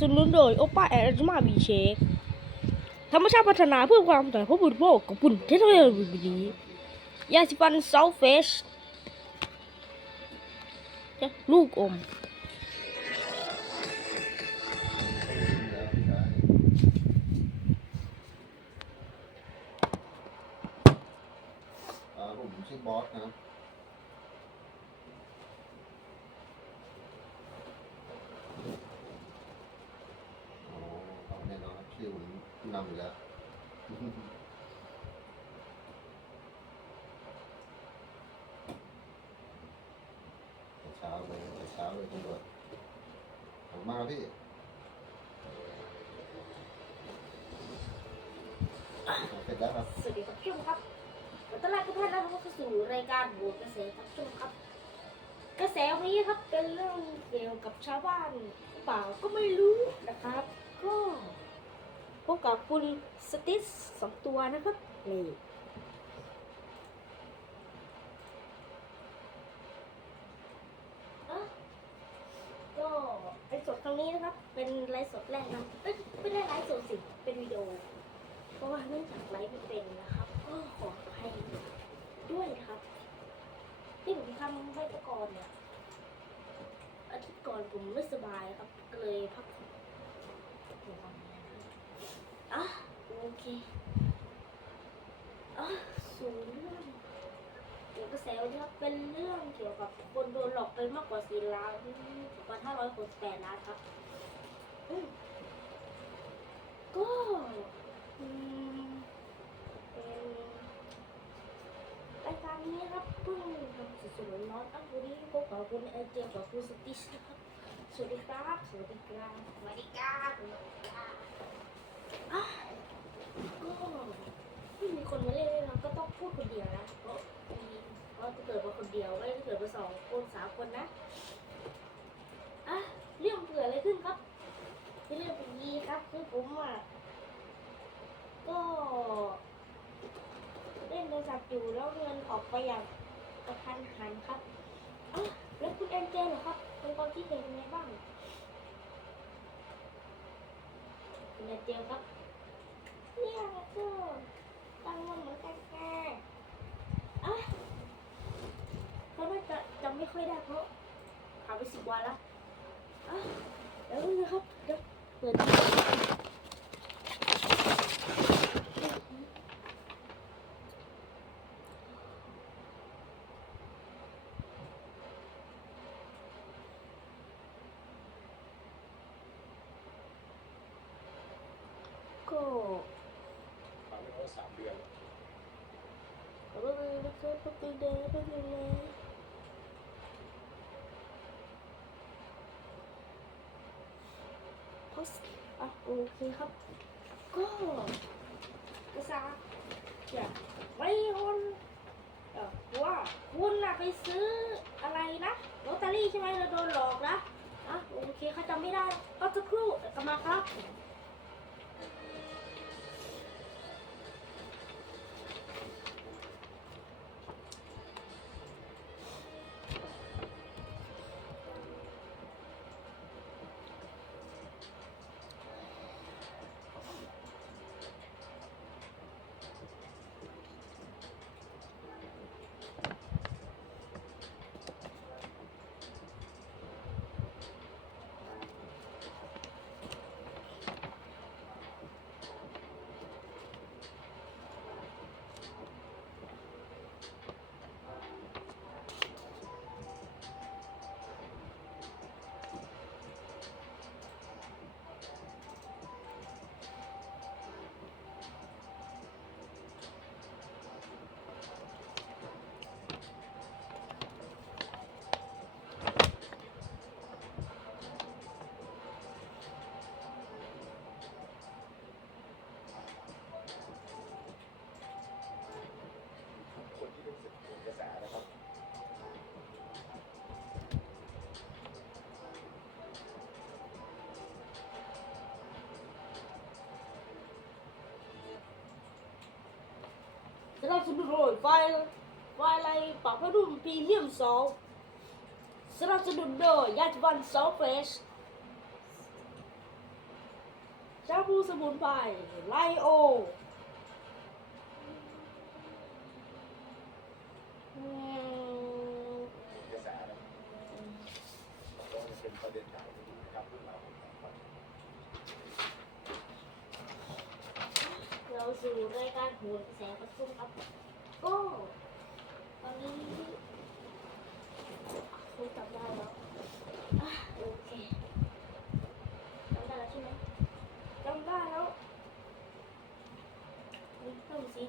สนุนโดยโอป้าแอนด์มาบีเชคธรรมชาติพัฒนาเพื่อความแต่ผู้บริโภคกับปุ่นเทคโนโลยียาสีฟันเซาเฟชลูกอม ผมชื่อบอสนะครับอ๋อเอาแน่นอนครับชื่อผมนำอยู่แล้ว แต่ เช้าเลยแต่เช้าเลยตำรวจขอบคุณมากครับพี่เสร็จแล้วครับสวัสดีครับผู้ชมครับขอต้อนรับทุกท่านนะครับเข้าสู่รายการโหวตกระแสครับผู้ชมครับ กระแสวันนี้ครับเป็นเรื่องเกี่ยวกับชาวบ้านหรือเปล่าก็ไม่รู้นะครับ ก็พบกับคุณสติสสองตัวนะครับนี่อะก็ไลฟ์สดครั้งนี้นะครับ เป็นไลฟ์สดแรกนะเอ้ยไม่ได้ไลฟ์สดสิ เป็นวิดีโอ เพราะว่าเนื่องจากไลฟ์ไม่เป็นนะครับ ก็ขออภัยด้วยนะครับ ที่ผมทำไว้ประกอนเนี่ย อาทิตย์ก่อนผมไม่สบายครับ ก็เลยพักผ่อนอะโอเคอะสูงเรื่องเกี่ยวกระแสวันนี้ครับเป็นเรื่องเกี่ยวกับคนโดนหลอกไปมากกว่าสี่ล้านกว่าห้าร้อยหกสิบแปดล้านครับ ก็อืมเป็นรายการนี้ครับเพิ่งทำสุดๆร้อนๆตั้งวันนี้พบกับคุณเอเจลกับคุณสติชนะครับสวัสดีครับ สวัสดีครับสวัสดีครับสวัสดีครับอะก็ไม่มีคนมาเล่นเลยนะก็ต้องพูดคนเดียวนะเพราะมีเพราะจะเกิดมาคนเดียวไม่ได้เกิดมาสองคนสามคนนะอะเรื่องเกิดอะไรขึ้นครับ เป็นเรื่องเป็นยีครับคือผมอะก็เล่นโทรศัพท์อยู่แล้วเงินออกไปอย่างกระทันหันครับอะแล้วคุณแอนเจลเหรอครับเป็นความคิดเห็นยังไงบ้างคุณแอนเจลครับเนี่ยก็ตั้งมันเหมือนกันแค่อะเขาน่าจะจำไม่ค่อยได้เพราะผ่านไปสิบวันแล้วอะแล้วนะครับเดี๋ยว ก็ทำให้เขาสามเดือนก็เลยนะครับก็ไปเดินไปยังไงพอสอะโอเคครับ ก็กระซาจะไปคนเอ่อว่าคุณน่ะไปซื้ออะไรนะลอตเตอรี่ใช่ไหมเราโดนหลอกนะอะโอเคเขาจำไม่ได้ก็จะครู่กลับมาครับ สนับสนุนโดยไฟไฟไรปรับให้รุ่นพรีเมียมสองสนับสนุนโดยยาสีฟันซอฟเฟชเจ้าผู้สมุนไพรไลโอเป็นประเด็นใหญ่นะครับเรื่องราวของความ เรา สู่รายการโหนกระแสประชุมครับก็ตอนนี้คุณจำได้แล้วโอเคจำได้แล้วใช่ไหมจำได้แล้วนี่เพิ่มสิ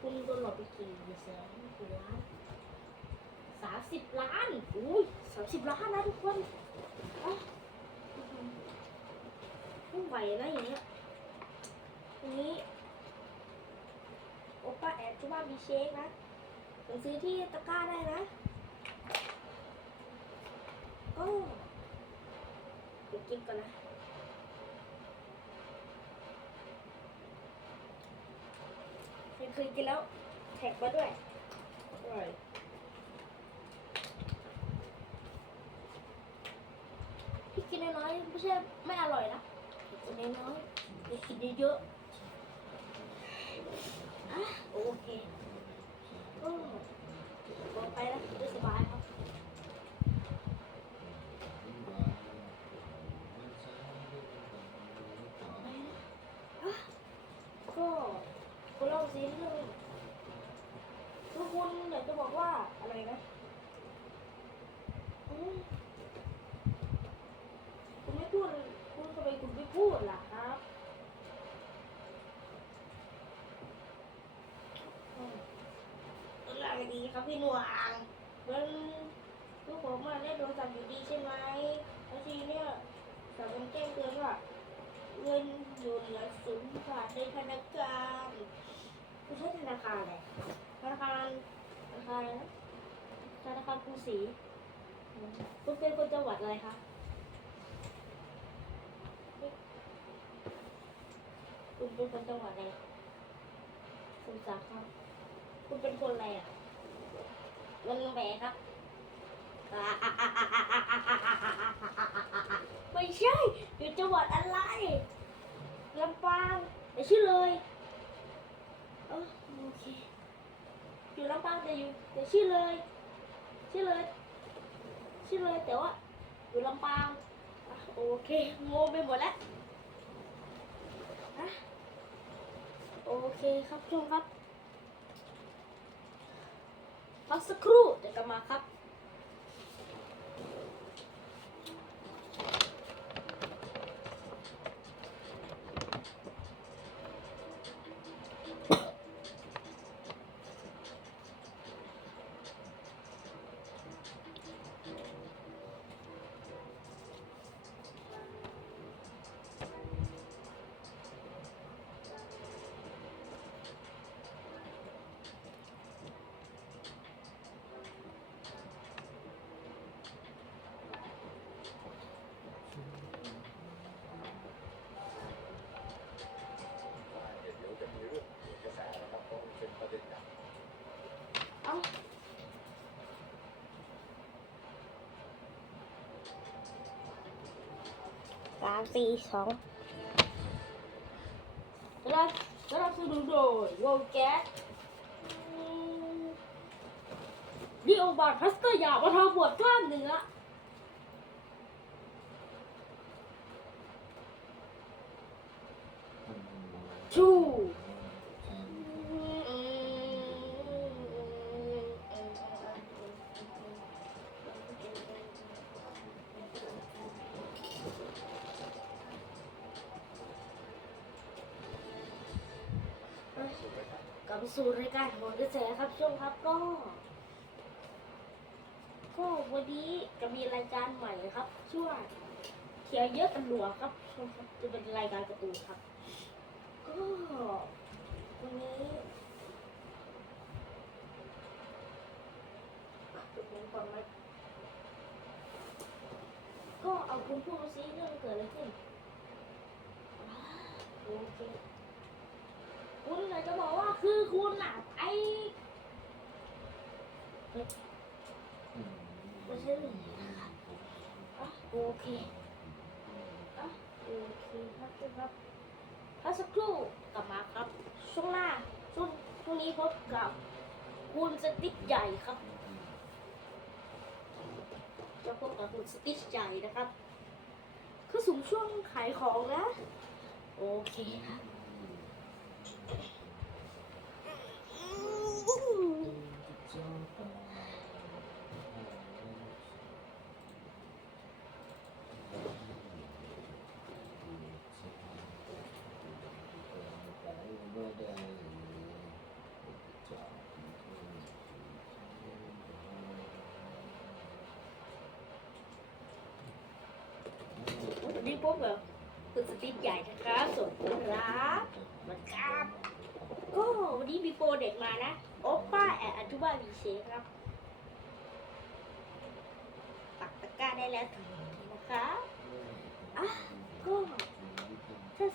คุณโดนหลอกไปกี่แสนกี่ล้านสามสิบล้านอุ้ยสามสิบล้านนะทุกคน อะไม่ไหวนะอย่างเงี้ยทีนี้โอป้าแอบชุบ้ามีเชคนะไปซื้อที่ตะกร้าได้นะก็เดี๋ยวกินก่อนนะเคยเคยกินแล้วแท็กมาด้วยอร่อยพี่กินน้อยๆไม่ใช่ไม่อร่อยนะกิ น้อยๆอย่ากินเยอะๆอะโอเคก็บอไปแล้วจะสบายครับ ก็คุณเล่าซีเรื่องคือคุณอยากจะบอกว่าอะไรนะอืมคุณไม่พูดคุณทำไมคุณไม่พูดล่ะครับอืมอะไร ดีครับพี่หนวงมันลูกผมมาได้โดนจับอยู่ดีใช่ไหมแล้วทีเนี้ยแต่มันแจ้งเตือนว่าเงินอยู่เหลือศูนย์บาทในธนาคารไม่ใช่ธนาคารเลยธนาคารธนาคารธนาคารกรุงศรีคุณเป็นคนจังหวัดอะไรคะคุณเป็นคนจังหวัดอะไรสมุทรสาครคุณเป็นคนอะไรอะ เงินแหวครับ ไม่ใช่อยู่จังหวัดอะไรลำปางแต่ชื่อเลยโอเคอยู่ลำปางแต่อยู่แต่ชื่อเลย ชื่อเลย ชื่อเลยแต่ว่าอยู่ลำปางโอเคงงไปหมดแล้วโอเคครับทุกครับ พักสักครู่เดี๋ยวกลับมาครับามสี่สองแล้วแล้วเราสนุนโดยวงแก๊สดิโอบาร์พัสเตอร์ยามาทำปวดกล้ามเนื้อ สู่รายการของกระแสครับช่วงครับก็ ก็วันนี้จะมีรายการใหม่ครับชื่อว่าเขียนเยอะกันหลัวครับช่วงครับจะเป็นรายการการ์ตูนครับ ก็วันนี้ก็เอาคุณพูดมาซิเรื่องเกิดอะไรขึ้นโอเค คุณอยากจะบอกว่าคือคุณน่ะไอไม่ใช่หรือโอเคอะโอเคครับครับพักสักครู่กลับมาครับช่วงหน้าช่วงช่วงนี้พบกับคุณสติ๊กใหญ่ครับจะพบกับคุณสติ๊กใหญ่นะครับเข้าสู่ช่วงขายของนะ โอเคครับ วั นี้พบกับคุณสติ๊กใหญ่นะครับสวัสดีครับสวัสดีครับก็วันนี้มีโปรเด็กมานะ โอป้าแอนอันทุบาวีเชครับ ปักตะกร้าได้แล้วถึงนะคะอะก็ถ้า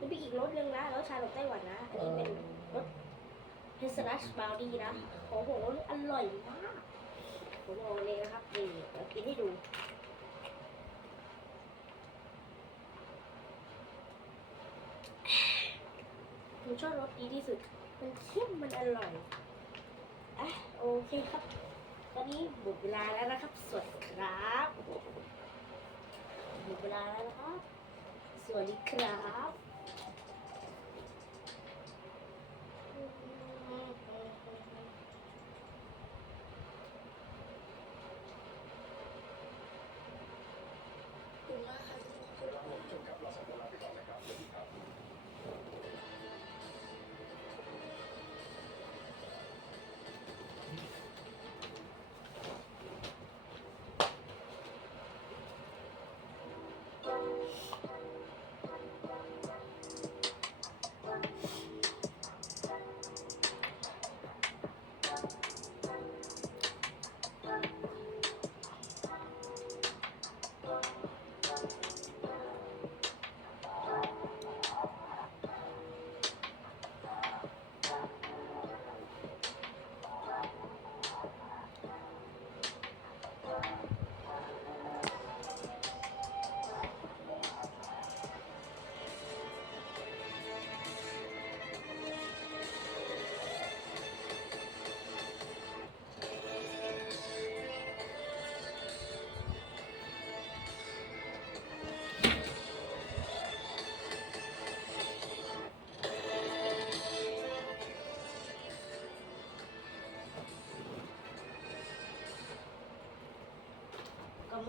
จะมีอีกรถหนึ่งนะรถชาลงไต้หวันนะ อันนี้เป็นรถเฮสลัชบาวดี้นะของผมว่าอร่อยมากผมบอกเลยนะครับนี่เดี๋ยวกินให้ดู ผมชอบรสดีที่สุด มันเข้มมันอร่อยอะโอเคครับ ตอนนี้หมดเวลาแล้วนะครับ สวัสดีครับหมดเวลาแล้วนะครับ สวัสดีครับ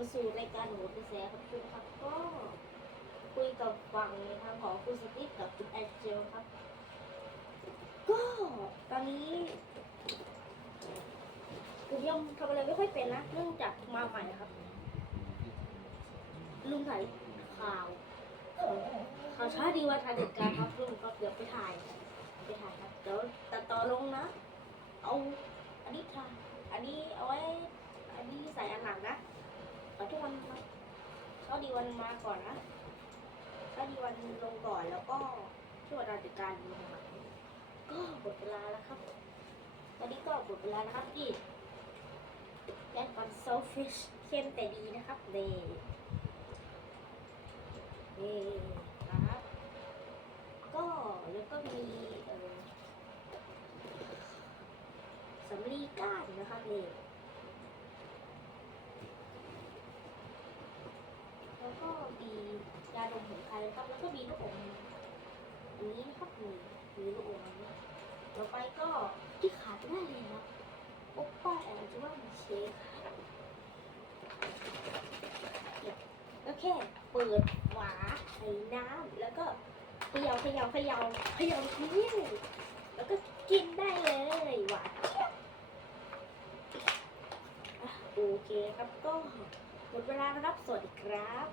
มาสู่รายการโหนกระแสครับคุณครับก็คุยกับฝั่งทางของคุณสติกกับคุณแอนเจลครับ ก็ตอนนี้ผมยังทำอะไรไม่ค่อยเป็นนะเนื่องจากมาใหม่ครับลุงถ่ายข่าวข่าวช้าดีวันทันเหตุการณ์ครับลุงก็เดี๋ยวไปถ่ายไปถ่ายครับเดี๋ยวตัดต่อลงนะ เอาอันนี้ถ่ายอันนี้เอาไว้อันนี้ใส่อาหารนะ ขอทุกวันครับเขาดีวันมาก่อนนะเขาดีวันลงก่อนแล้วก็ช่วงราชการลงมาก็หมดเวลาแล้วครับ ตอนนี้ก็หมดเวลาแล้วครับที่แกงปันโซฟิชเข้มแต่ดีนะครับเดนี่ครับก็แล้วก็มีเออสำลีก้านนะครับนี่ล้วก็มี ยาดมของใครนะครับ แล้วก็มีลูกอมอันนี้นะครับมีมีลูกอมอันนี้ต่อไปก็ที่ขาดไม่ได้เลยนะโอปป้าแอนจะว่ามีเชคก็แค่เปิดฝาใส่น้ำแล้วก็เขย่าเขย่าเขย่าเขย่าทิ้งแล้วก็กินได้เลยหวานเจี๊ยบอะโอเคครับก็หมดเวลาแล้วครับ สวัสดีครับ